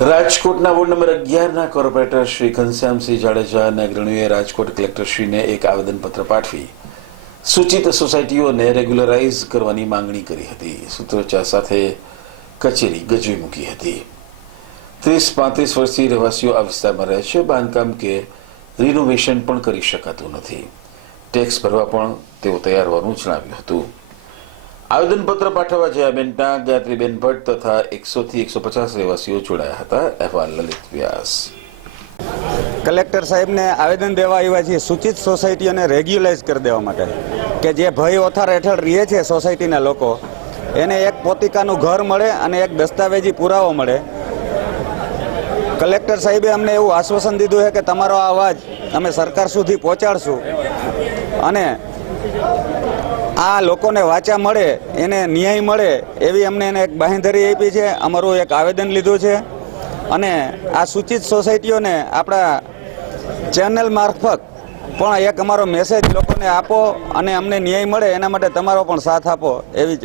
રાજકોટના ward number 11ના corporator Shri Ghanshyamsinh Jadeja અને અગ્રણીઓએ રાજકોટ કલેક્ટરશ્રીને એક આવેદનપત્ર પાઠવી સૂચિત સોસાયટીઓને રેગ્યુલરાઇઝ કરવાની માંગણી કરી હતી. સૂત્રોચ્ચાર સાથે કચેરી ગજવી મૂકી હતી. 30-35 વર્ષથી રહેવાસીઓ આ વિસ્તારમાં રહે છે. બાંધકામ કે રિનોવેશન પણ કરી શકાતું નથી. ટેક્સ ભરવા પણ તેઓ તૈયાર હોવાનું જણાવ્યું હતું. આવેદનપત્ર પાઠવવા જયાબેન ટાંક, ગાયત્રીબેન ભટ્ટ તથા 100 થી 150 રહેવાસીઓ જોડાયા હતા. અહેવાલ લલિત વ્યાસ. કલેક્ટર સાહેબને આવેદન દેવા આવ્યા છીએ સૂચિત સોસાયટીઓને રેગ્યુલાઇઝ કરી દેવા માટે, કે જે ભય ઓથાર હેઠળ રહે છે સોસાયટીના લોકો, એને એક પોતિકાનું ઘર મળે અને એક દસ્તાવેજી પુરાવો મળે. કલેક્ટર સાહેબે અમને એવું આશ્વાસન દીધું છે કે તમારો આ અવાજ અમે સરકાર સુધી પહોંચાડશું અને આ લોકોને વાચા મળે, એને ન્યાય મળે એવી અમને એને એક બાંહેધરી આપી છે. અમારું એક આવેદન લીધું છે અને આ સૂચિત સોસાયટીઓને આપણા ચેનલ મારફત પણ એક અમારો મેસેજ લોકોને આપો અને અમને ન્યાય મળે એના માટે તમારો પણ સાથ આપો એવી